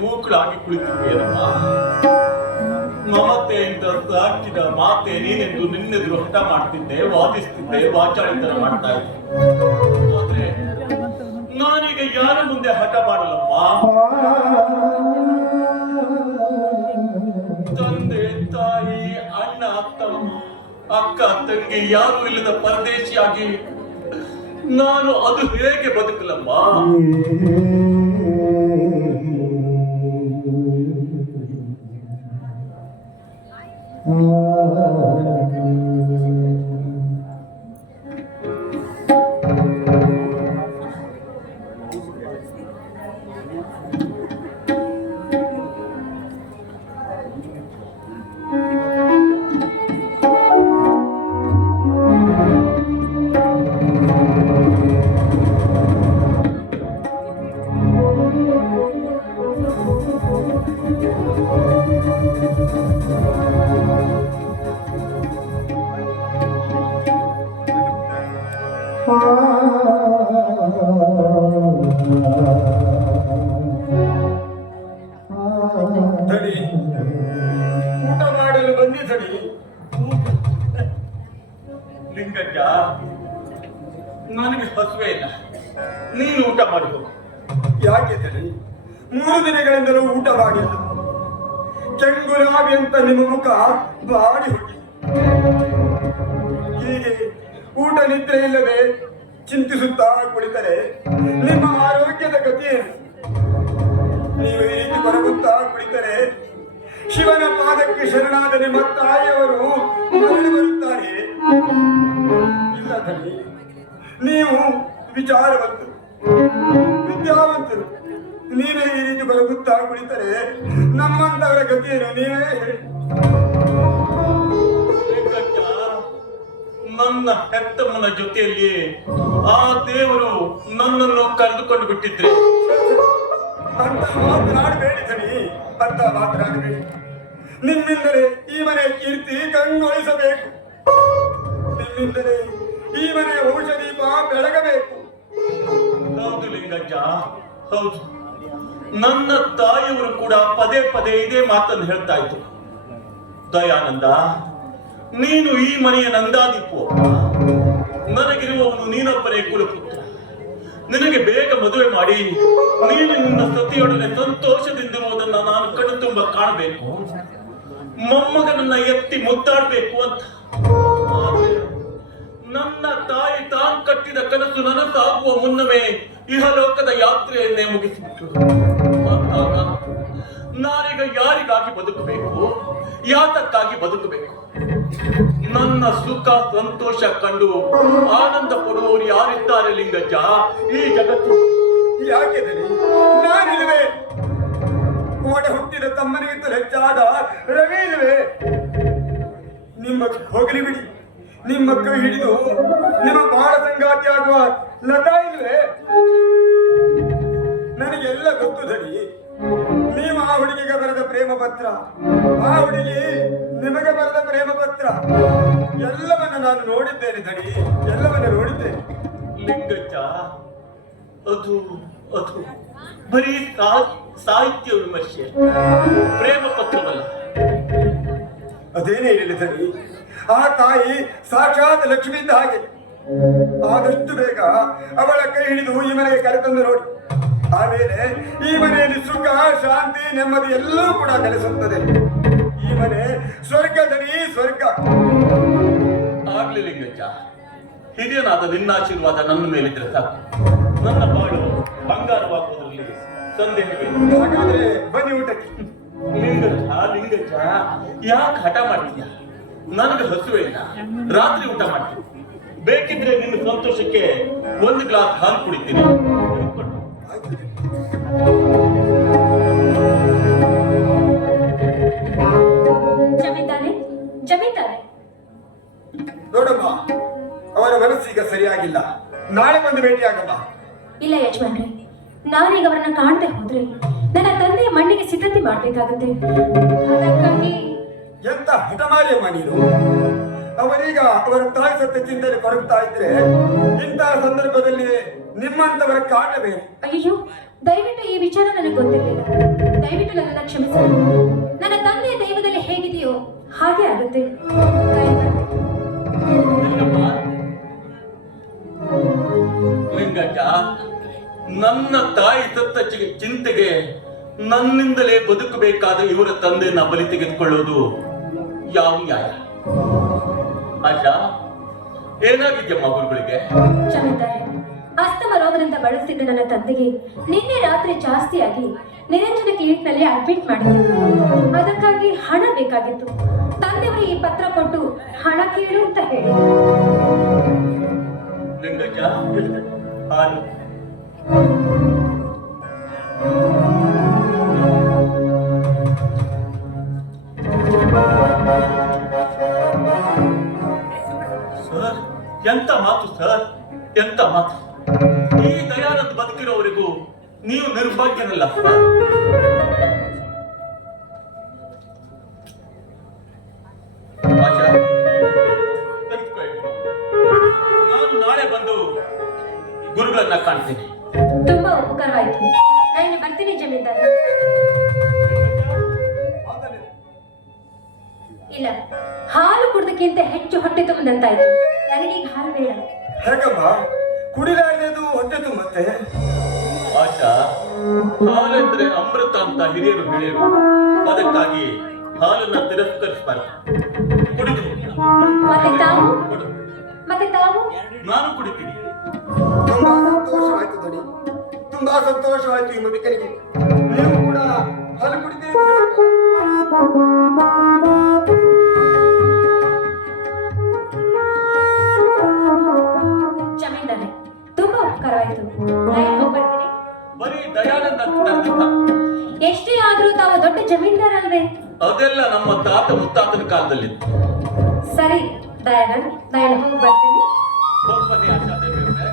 ಮೂಕಳಾಗಿ ಕುಳಿತಿದ್ದೇನಮ್ಮ. ಮಮತೆ ಅಂತ ಸಾಕಿದ ಮಾತೆ ನೀನೆಂದು ನಿನ್ನೆದುರು ಹಠ ಮಾಡ್ತಿದ್ದೆ, ವಾದಿಸ್ತಿದ್ದೆ, ವಾಚಾಳಿತನ ಮಾಡ್ತಾ ಇದ್ದೆ. ಆದ್ರೆ ನಾನೀಗ ಯಾರ ಮುಂದೆ ಹಠ ಮಾಡಲಮ್ಮ. ತಂದೆ ತಾಯಿ ಅಣ್ಣ ತಮ್ಮ ಅಕ್ಕ ತಂಗಿ ಯಾರು ಇಲ್ಲದ ಪರದೇಶಿಯಾಗಿ ನಾನು ಅದು ಹೇಗೆ ಬದುಕಲಮ್ಮ. ತಡಿ, ಊಟ ಮಾಡಲು ಬನ್ನಿ ತಡಿ. ಲಿಂಗಜ್ಜ, ನನಗೆ ಹಸುವೆ ಇಲ್ಲ, ನೀನು ಊಟ ಮಾಡು. ಯಾಕೆ ತಡಿ? 3 ದಿನಗಳಿಂದಲೂ ಊಟ ಮಾಡಿಲ್ಲ. ಕೆಂಗುಲಾಬಿ ಅಂತ ನಿಮ್ಮ ಮುಖ ಬಾಡಿ ಹೋಗಿ ಹೀಗೆ ಊಟ ನಿದ್ರೆ ಇಲ್ಲದೆ ಚಿಂತಿಸುತ್ತಾ ಕುಳಿತರೆ ನಿಮ್ಮ ಆರೋಗ್ಯದ ಗತಿಯೇನು? ನೀವು ಈ ರೀತಿ ಕೊರಗುತ್ತಾ ಕುಳಿತರೆ ಶಿವನ ಪಾದಕ್ಕೆ ಶರಣಾದ ನಿಮ್ಮ ತಾಯಿಯವರು ಮರಳಿ ಬರುತ್ತಾರೆ. ಇಲ್ಲ ತಡಿ, ನೀವು ವಿಚಾರವಂತರು, ವಿದ್ಯಾವಂತರು. ನೀವೇ ಈ ರೀತಿ ಕೊರಗುತ್ತಾ ಕುಳಿತರೆ ನಮ್ಮಂತವರ ಗತಿಯೇನು ನೀವೇ ಹೇಳಿ. ನನ್ನ ಹೆತ್ತಮ್ಮನ ಜೊತೆಯಲ್ಲಿ ಆ ದೇವರು ನನ್ನನ್ನು ಕರೆದುಕೊಂಡು ಬಿಟ್ಟಿದ್ರೆ ಅಂತ ಮಾತನಾಡಬೇಡಿ ತಡಿ, ಅಂತ ಮಾತನಾಡಬೇಡಿ. ನಿಮ್ಮಿಂದಲೇ ಈ ಮನೆ ಕೀರ್ತಿ ಕಂಗೊಳಿಸಬೇಕು. ನಿಮ್ಮಿಂದಲೇ ಈ ಮನೆ ಔಷಧೀಪ ಬೆಳಗಬೇಕು. ಹೌದು ಲಿಂಗಜ್ಜ, ಹೌದು. ನನ್ನ ತಾಯಿಯವರು ಕೂಡ ಪದೇ ಪದೇ ಇದೇ ಮಾತನ್ನು ಹೇಳ್ತಾ ಇದ್ರು. ದಯಾನಂದ, ನೀನು ಈ ಮನೆಯ ನಂದಾದೀಪು. ನನಗಿರುವವನು ನೀನೊಬ್ಬನೇ ಕುಲಪುತ್ರ. ನಿನಗೆ ಬೇಗ ಮದುವೆ ಮಾಡಿ ನೀನು ನಿನ್ನ ಸತಿಯೊಡನೆ ಸಂತೋಷದಿಂದಿರುವುದನ್ನು ನಾನು ಕಣ್ಣು ತುಂಬ ಕಾಣಬೇಕು. ಮೊಮ್ಮಗನನ್ನ ಎತ್ತಿ ಮುದ್ದಾಡಬೇಕು ಅಂತ. ನನ್ನ ತಾಯಿ ತಾನು ಕಟ್ಟಿದ ಕನಸು ನನಸಾಗುವ ಮುನ್ನವೇ ಇಹಲೋಕದ ಯಾತ್ರೆಯನ್ನೇ ಮುಗಿಸಿಬಿಟ್ಟು ನಾನೀಗ ಯಾರಿಗಾಗಿ ಬದುಕಬೇಕು, ಯಾತಕ್ಕಾಗಿ ಬದುಕಬೇಕು? ನನ್ನ ಸುಖ ಸಂತೋಷ ಕಂಡು ಆನಂದ ಪಡುವವರು ಯಾರಿದ್ದಾರೆ ಲಿಂಗಜ್ಜ ಈ ಜಗತ್ತು? ಯಾಕೆ ನಾನಿಲ್ವೇ? ಒಡ ಹುಟ್ಟಿದ ತಮ್ಮನಿಗಿಂತ ಹೆಚ್ಚಾದ ರವಿ ಇಲ್ವೇ? ನಿಮ್ಮ ಹೋಗಲಿ ಬಿಡಿ, ನಿಮ್ಮ ಕೈ ಹಿಡಿದು ನಿಮ್ಮ ಬಾಳ ಸಂಗಾತಿ ಆಗುವ ಲತಾ ಇಲ್ವೇ? ನನಗೆಲ್ಲ ಗೊತ್ತು ತಡಿ. ನೀವು ಆ ಹುಡುಗಿಗೆ ಬರೆದ ಪ್ರೇಮ ಪತ್ರ, ಆ ಹುಡುಗಿ ನಿಮಗೆ ಬರೆದ ಪ್ರೇಮ ಪತ್ರ, ಎಲ್ಲವನ್ನ ನಾನು ನೋಡಿದ್ದೇನೆ ತಡಿ, ಎಲ್ಲವನ್ನ ನೋಡಿದ್ದೇನೆ. ಲಿಂಗಜ್ಜ, ಅದು ಅದು ಬರೀ ಸಾಹಿತ್ಯ ವಿಮರ್ಶೆ, ಪ್ರೇಮ ಪತ್ರವಲ್ಲ. ಅದೇನೇ ಹೇಳಿ ತಡಿ, ಆ ತಾಯಿ ಸಾಕ್ಷಾತ್ ಲಕ್ಷ್ಮಿ ಇದ್ದ ಹಾಗೆ. ಆದಷ್ಟು ಬೇಗ ಅವಳ ಕೈ ಹಿಡಿದು ಈ ಮನೆಗೆ ಕರೆತಂದು ನೋಡಿ. ಆಮೇಲೆ ಈ ಮನೆಯಲ್ಲಿ ಸುಖ, ಶಾಂತಿ, ನೆಮ್ಮದಿ ಎಲ್ಲವೂ ಕೂಡ ನೆಲೆಸುತ್ತದೆ. ಈ ಮನೆ ಸ್ವರ್ಗದಲ್ಲಿ ಸ್ವರ್ಗ. ಆಗ್ಲಿ ಲಿಂಗಜ್ಜ, ಹಿರಿಯನಾದ ನಿನ್ನಾಶೀರ್ವಾದ ನನ್ನ ಮೇಲಿದ್ರೆ ಸಾಕು. ನನ್ನ ಬಾಳು ಬಂಗಾರವಾಗುವುದರಲ್ಲಿ ಸಂದೇಹವೇ. ಹಾಗಾದ್ರೆ ಬನ್ನಿ ಊಟಕ್ಕೆ. ಲಿಂಗಜ್ಜ, ಲಿಂಗಜ್ಜ, ಯಾಕೆ ಹಠ ಮಾಡ್ತೀಯ? ನನಗೆ ಹಸುವೆ ಇಲ್ಲ, ರಾತ್ರಿ ಊಟ ಮಾಡ್ತೀನಿ. ಬೇಕಿದ್ರೆ ನಿನ್ನ ಸಂತೋಷಕ್ಕೆ 1 ಗ್ಲಾಸ್ ಹಾಲು ಕುಡಿತೀನಿ. ಜಮೀನ್ದಾರೆ, ನೋಡಮ್ಮ, ಅವರ ಮನಸ್ಸೀಗ ಸರಿಯಾಗಿಲ್ಲ. ನಾಳೆ ಬಂದು ಭೇಟಿಯಾಗಮ್ಮ. ಇಲ್ಲ ಯಜಮಾನ್ರೆ, ನಾನೀಗ ಅವರನ್ನ ಕಾಣದೆ ಹೋದ್ರೆ ನನ್ನ ತಂದೆಯ ಮಣ್ಣಿಗೆ ಸಿದ್ಧತೆ ಮಾಡ್ಬೇಕಾಗುತ್ತೆ. ಅದಕ್ಕಾಗಿ ಎಂತ ಹಠಮಾರಿಯಮ್ಮ ನೀನು. ಅವರೀಗ ಅವರ ತಾಯಿ ಸತ್ಯ ಚಿಂತನೆ ಕೊರಗ್ತಾ ಇದ್ರೆ ಇಂತಹ ಸಂದರ್ಭದಲ್ಲಿ ನಿಮ್ಮಂತವರ ಕಾಟ ಬೇರೆ. ಅಯ್ಯೋ, ದಯವಿಟ್ಟು ಈ ವಿಚಾರ ನನಗೆ ಗೊತ್ತಿರಲಿಲ್ಲ. ದಯವಿಟ್ಟು ನನ್ನನ್ನು ಕ್ಷಮಿಸಿ. ನನ್ನ ತಂದೆಯ ದೈವದಲ್ಲಿ ಹೇಗಿದೆಯೋ ಹಾಗೆ ಆಗುತ್ತೆ. ಲಿಂಗಕ್ಕ, ನನ್ನ ತಾಯಿ ಸತ್ತ ಚಿಂತೆಗೆ ನನ್ನಿಂದಲೇ ಬದುಕಬೇಕಾದ ಇವರ ತಂದೆಯನ್ನ ಬಲಿ ತೆಗೆದುಕೊಳ್ಳೋದು ಯಾವ ನ್ಯಾಯ? ಆಶಾ, ಏನಾಗಿದ್ಯಮ್ಮ ಗುರುಗಳಿಗೆ? ಕ್ಷಮಿದ್ದಾರೆ. ಅಸ್ತಮ ರೋಗದಿಂದ ಬಳಲ್ತಿದ್ದ ನನ್ನ ತಂದೆಗೆ ನಿನ್ನೆ ರಾತ್ರಿ ಜಾಸ್ತಿಯಾಗಿ ನಿರಂಜನ ಕ್ಲಿನಿಕ್ನಲ್ಲಿ ಅಡ್ಮಿಟ್ ಮಾಡಿದ್ರು. ಅದಕ್ಕಾಗಿ ಹಣ ಬೇಕಾಗಿತ್ತು. ತಂದೆಯವರು ಈ ಪತ್ರ ಕೊಟ್ಟು ಹಣ ಕೇಳು ಅಂತ ಹೇಳಿ. ಲಿಂಗಕ್ಕ, ಹಾಲು. ಸರ್, ಎಂತ ಮಾತು ಸರ್, ಎಂತ ಮಾತು. ಈ ದಯಾನಂದ್ ಬದುಕಿರೋವರೆಗೂ ನೀವು ನಿರ್ಭಾಗ್ಯನಲ್ಲ ಸರ್. ಆಶಾ, ನಾನು ನಾಳೆ ಬಂದು ಗುರುಗಳನ್ನ ಕಾಣ್ತೀನಿ. ತುಂಬಾ ಉಪಕಾರವಾಯಿತು. ನಾನು ಬರ್ತೀನಿ ಜಮೀನ್ದಾರ. ಇಲ್ಲ, ಹಾಲು ಕುಡ್ದಕ್ಕಿಂತ ಹೆಚ್ಚು ಹೊಟ್ಟೆ ತುಂಬದಂತಾಯ್ತು. ನನಗೀಗ ಹಾಲು ಬೇಡ. ಹೇಗಮ್ಮ ಕುಡಿಲಾರದು ಹೊಟ್ಟೆ ತುಂಬತ್ತೆ? ಆಶಾ, ಹಾಲೆಂದ್ರೆ ಅಮೃತ ಅಂತ ಹಿರಿಯರು ಹೇಳಿರು. ಅದಕ್ಕಾಗಿ ಹಾಲನ್ನ ತಿರಸ್ಕರಿಸಬಾರ್ದು. ಕುಡಿದು ಮತ್ತೆ ತಾವು ನಾನು ಕುಡಿತೀನಿ. ತುಂಬಾ ಸಂತೋಷವಾಯ್ತು ದಣಿ, ತುಂಬಾ ಸಂತೋಷವಾಯ್ತು ಈ ಮುದುಕನಿಗೆ. ನೀವು ಕೂಡ ಹಾಲು ಕುಡಿತೀರಿ ಅಂತ ಹೇಳ್ತಾರೆ. ಜಮೀನ್ದಾರೆ, ತುಂಬಾ ಉಪಕಾರವಾಯಿತು. ನಾನು ಹೋಗ್ಬರ್ತೀನಿ. ಬರೀ ದಯಾನಂದ ಅಂತ ಎಷ್ಟೇ ಆದ್ರೂ ತಾವು ದೊಡ್ಡ ಜಮೀನ್ದಾರ ಅಲ್ವೇ? ಅದೆಲ್ಲ ನಮ್ಮ ತಾತ ಮುತ್ತಾತನ ಕಾಲದಲ್ಲಿ. ಸರಿ ದಯಾನಂದ್, ನಾನು ಹೋಗಿ ಬರ್ತೀನಿ. ಬನ್ನಿ ಆಶಾ ದೇವಿ ಅವರೇ.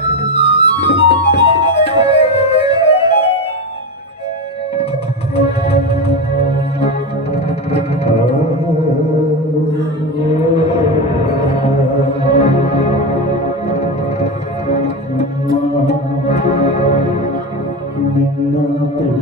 ನಿನ್ನ ಪ್ರೇಮ